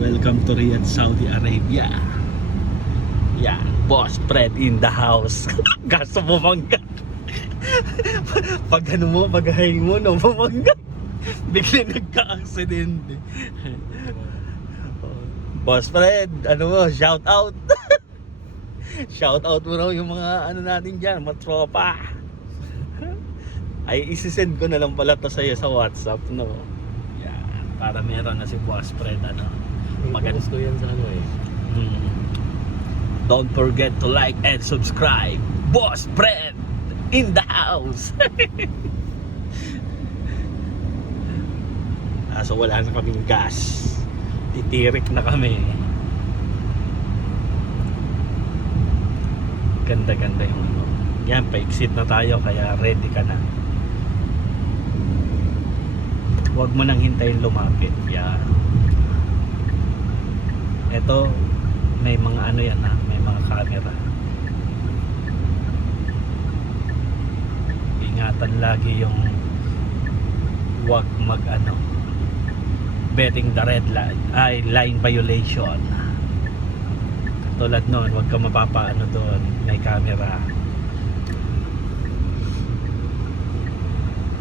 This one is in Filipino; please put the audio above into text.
Welcome to Riyadh, Saudi Arabia. Yan, boss Fred in the house. Gaso bumangga. Pag ano mo, pag hangin mo, no, bumangga. Bigla nagka-aksidente. Boss Fred, ano mo, shout out. Shout out mo raw yung mga ano natin dyan, mga tropa. Ay, isisend ko na lang pala to sa'yo sa WhatsApp, no? Yan, para meron na si Boss Fred, ano. Maganda ko yan sa ano eh. Don't forget to like and subscribe. Boss Fred in the house. So wala na kaming gas. Titirik na kami. Ganda-ganda yung ano. Yan, pa-exit na tayo kaya ready ka na. Huwag mo nang hintayin lumapit. Yan. Ito, may mga ano yan ha, may mga camera. Ingatan lagi yung huwag mag ano, betting the red line, ay line violation. Katulad noon, huwag ka mapapaano doon, may camera.